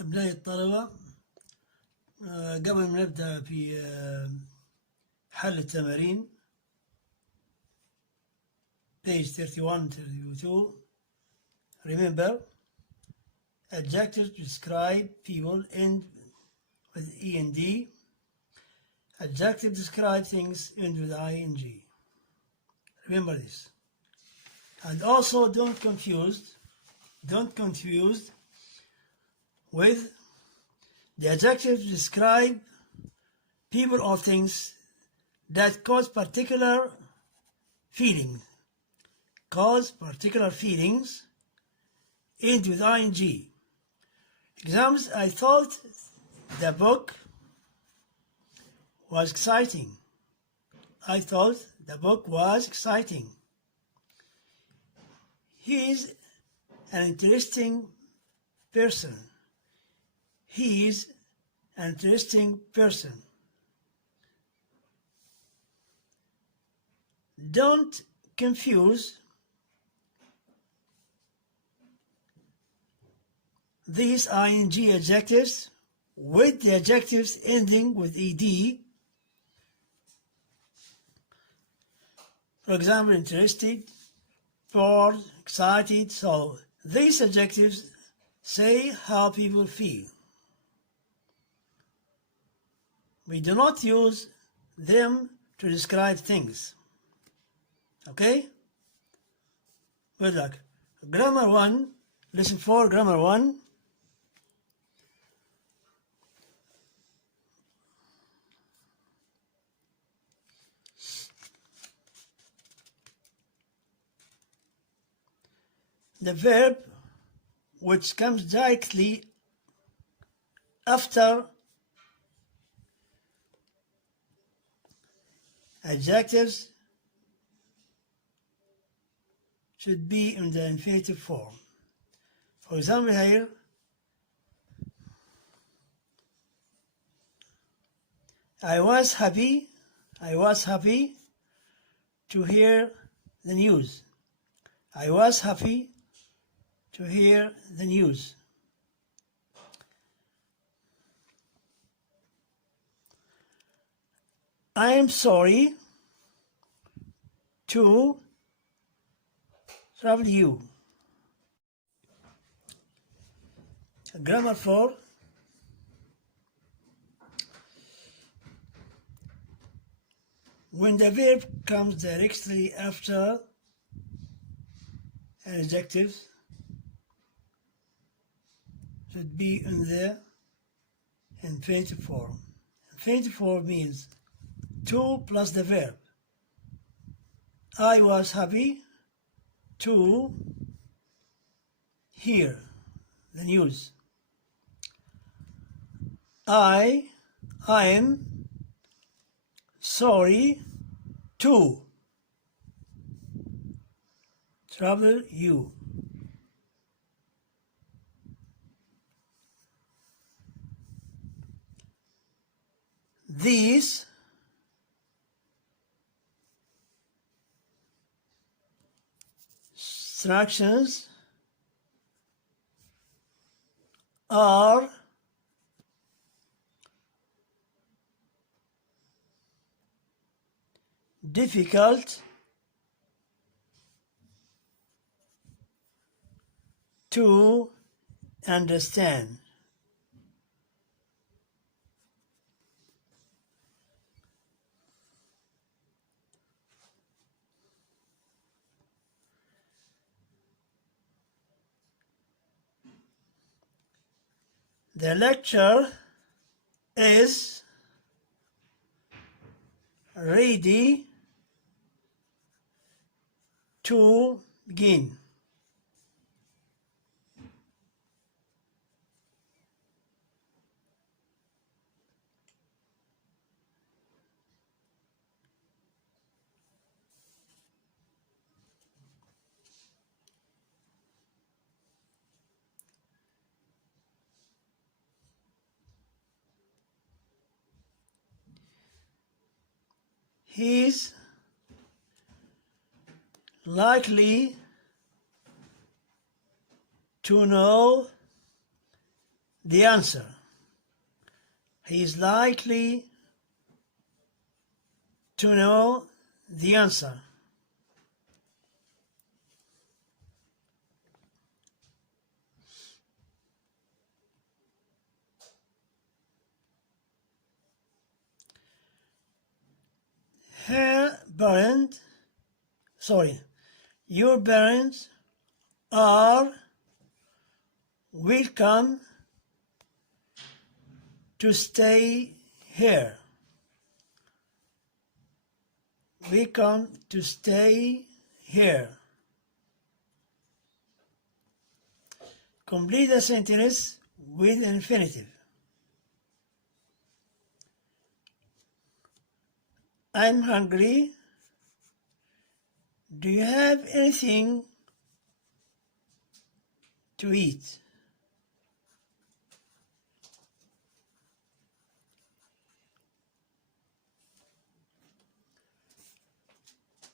أبنائي الطلبة، قبل ما نبدأ في حل التمارين page 31 32, remember adjectives describe people end with END. Adjective describe things end with ING. Remember this. And also don't confuse with the adjectives describe people or things that cause particular feelings. End with ING. Examples: I thought the book was exciting. I thought the book was exciting. He is an interesting person. He is an interesting person. Don't confuse these ING adjectives with the adjectives ending with ED. For example, interested, bored, excited. So these adjectives say how people feel. We do not use them to describe things. Okay? Good luck. Grammar 1, lesson 4, grammar 1. The verb which comes directly after adjectives should be in the infinitive form. For example, here, I was happy to hear the news. I was happy to hear the news. I am sorry to trouble you. Grammar 4. When the verb comes directly after an adjective, should be in the infinitive form. Infinitive form means to plus the verb. I was happy to hear the news. I am sorry to trouble you. These instructions are difficult to understand. The lecture is ready to begin. He's likely to know the answer. He is likely to know the answer. Your parents are welcome to stay here. Welcome to stay here. Complete the sentence with infinitive. I'm hungry. Do you have anything to eat?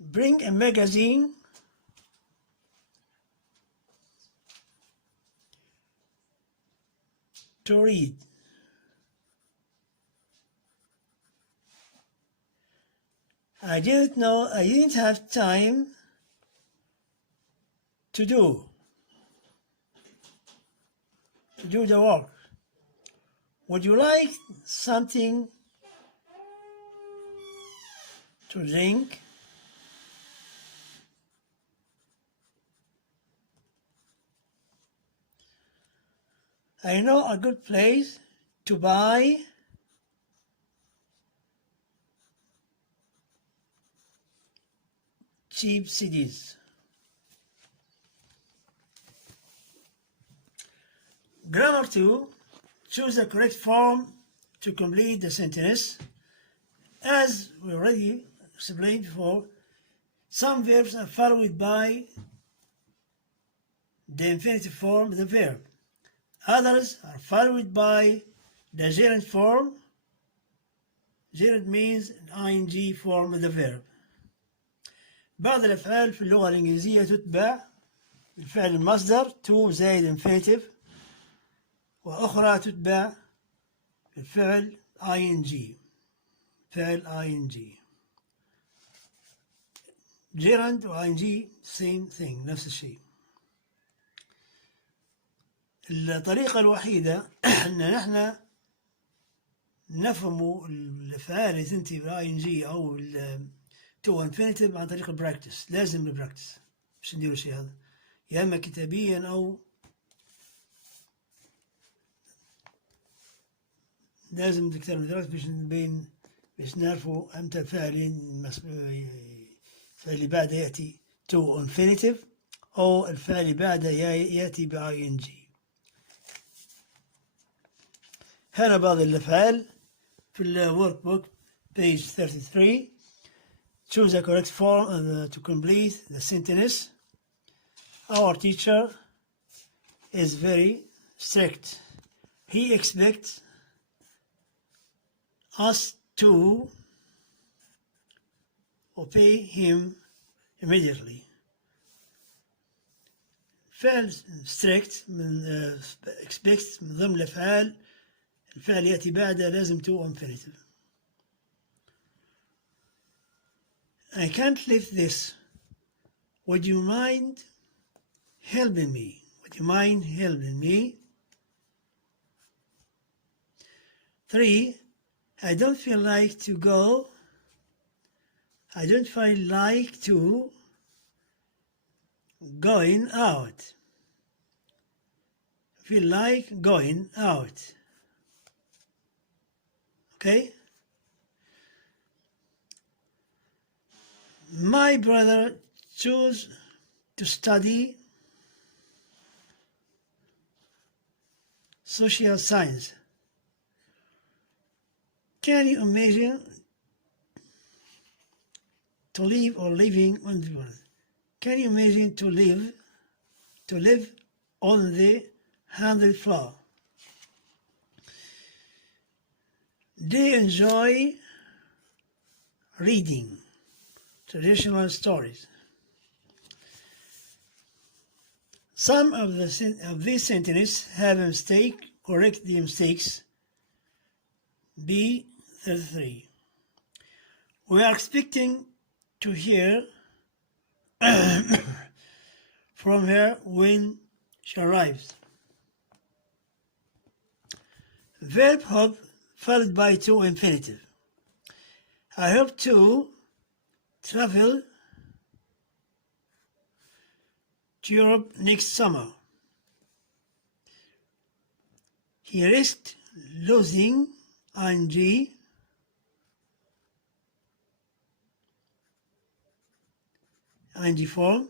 Bring a magazine to read. I didn't have time to do the work. Would you like something to drink? I know a good place to buy cheap CDs. Grammar 2. Choose the correct form to complete the sentence. As we already explained before, some verbs are followed by the infinitive form of the verb. Others are followed by the gerund form. Gerund means an ing form of the verb. بعض الأفعال في اللغة الإنجليزية تتبع الفعل المصدر to زائد infinitive، وأخرى تتبع الفعل ing. فعل ing. gerund و ing same thing، نفس الشيء. الطريقة الوحيدة أن نحن نفهم الأفعال اللي تنتهي بالing أو تو انفينيتيف عن طريق البراكتس. لازم البراكتس باش نديرو الشيء هذا، يا اما كتابيا او لازم دكتور مدرسة باش نبين باش نعرفوا امتى الفعل اللي بعده ياتي تو انفينيتيف او الفعل اللي بعده ياتي باي ان جي. هنا بعض الافعال في الورك بوك page 33. Choose the correct form to complete the sentence. Our teacher is very strict. He expects us to obey him immediately. فعل strict من expect من ضمن الأفعال، الفعل يأتي بعده لازم to infinitive. I can't lift this. Would you mind helping me? Would you mind helping me? 3. I don't feel like to go. I don't feel like to going out. Feel like going out. Okay? My brother chose to study social science. Can you imagine to live or living on the world? Can you imagine to live on the 100th floor? They enjoy reading traditional stories. Some of these sentences have a mistake correct the mistakes. B33. We are expecting to hear from her when she arrives. Verb hope followed by to infinitive. I hope to travel to Europe next summer. He risked losing ing form.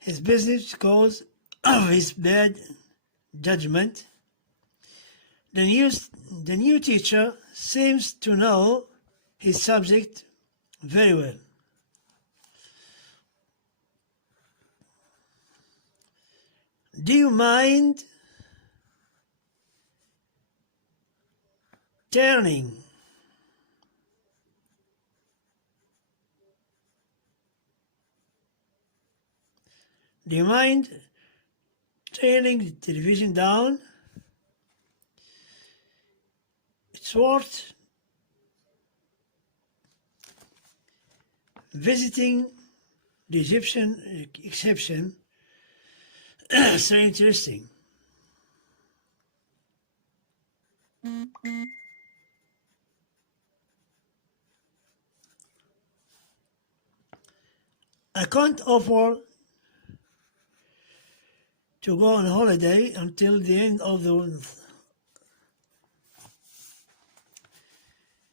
His business because of his bad judgment. The new teacher seems to know his subject very well. Do you mind turning Do you mind turning the television down? It's worth visiting the Egyptian exception. So interesting. I can't afford to go on holiday until the end of the month.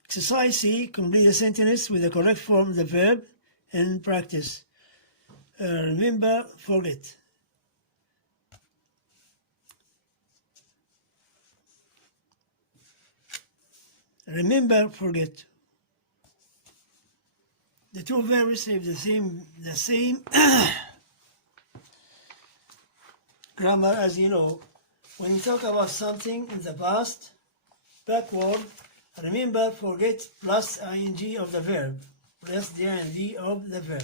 Exercise C. Complete a sentence with the correct form of the verb in practice. Remember, forget. Remember, forget. The two verbs have the same grammar, as you know. When you talk about something in the past, backward, remember, forget plus ing of the verb, plus the ing of the verb.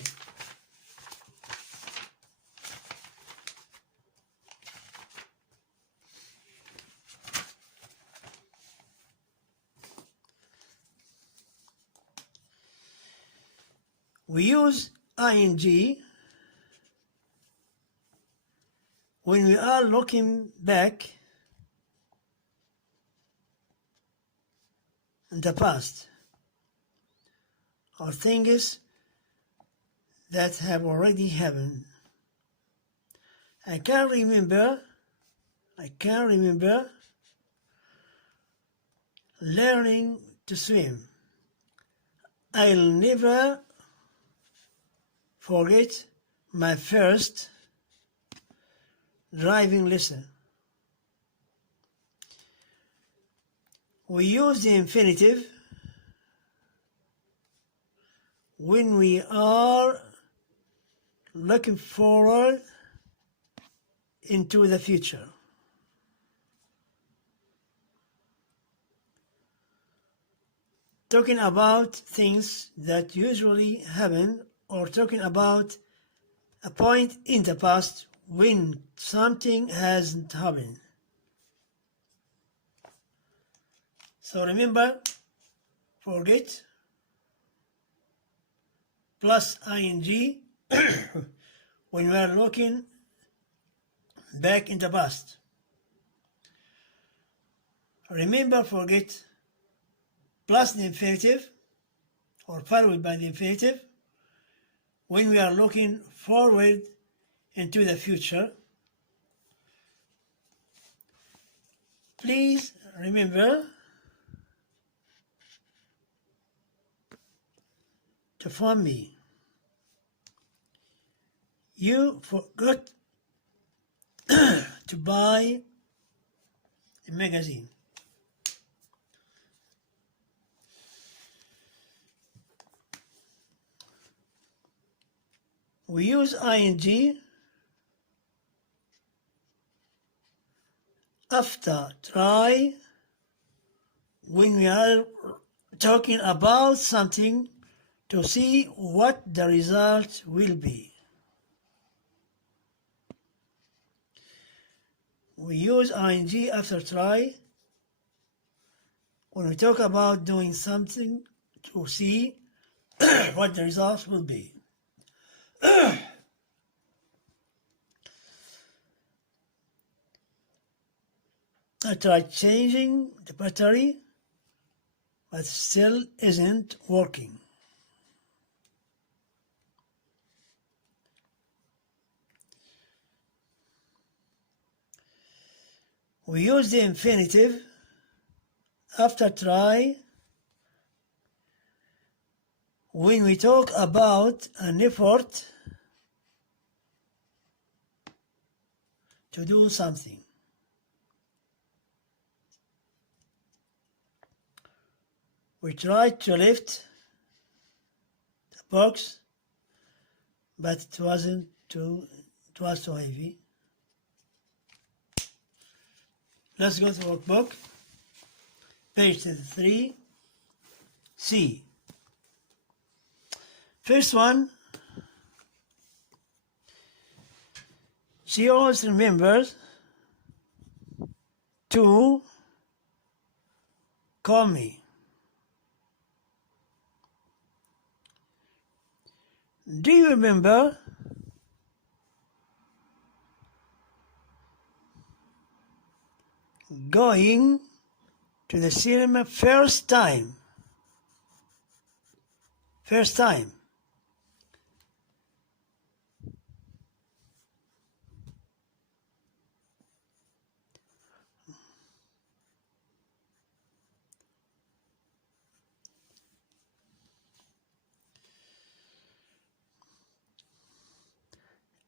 We use ing when we are looking back in the past, or things that have already happened. I can remember learning to swim. I'll never forget my first driving lesson. We use the infinitive when we are looking forward into the future. Talking about things that usually happen, or talking about a point in the past when something hasn't happened. So remember, forget plus ing when we are looking back in the past. Remember, forget plus the infinitive or followed by the infinitive when we are looking forward into the future. Please remember to phone me. You forgot to buy a magazine. We use ing after try when we are talking about something to see what the result will be. we use ing after try when we talk about doing something to see what the results will be. I tried changing the battery, but still isn't working. We use the infinitive after try when we talk about an effort to do something. We tried to lift the box, but it was too heavy. Let's go to workbook, page 33, C. First one, she always remembers to call me. Do you remember going to the cinema first time? First time.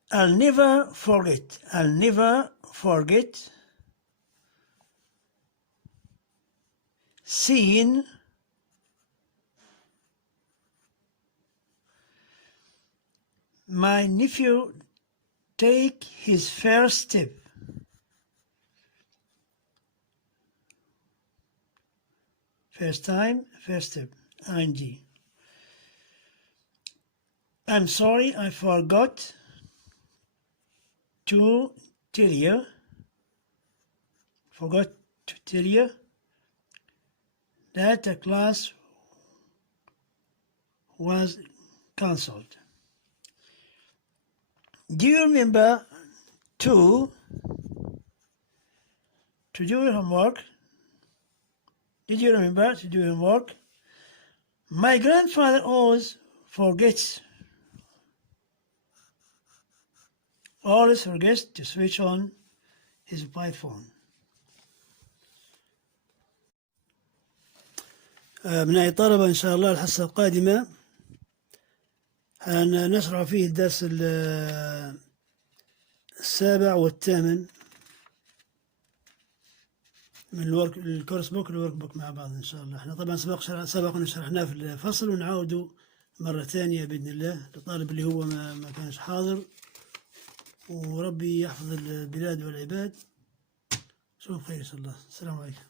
I'll never forget seeing my nephew take his first step. First time, first step, ing. I'm sorry, I forgot to tell you that the class was cancelled. Do you remember to do your homework? Did you remember to do your homework? My grandfather always forgets to switch on his mobile phone. أبنائي الطلبة إن شاء الله الحصة القادمة نشرح فيه الدرس السابع والثامن من الكورس بوك والورك بوك مع بعض إن شاء الله. احنا طبعا سبق شرحناه في الفصل ونعاوده مرة ثانية بإذن الله للطالب اللي هو ما كانش حاضر. وربي يحفظ البلاد والعباد. شوف خير إن شاء الله. السلام عليكم.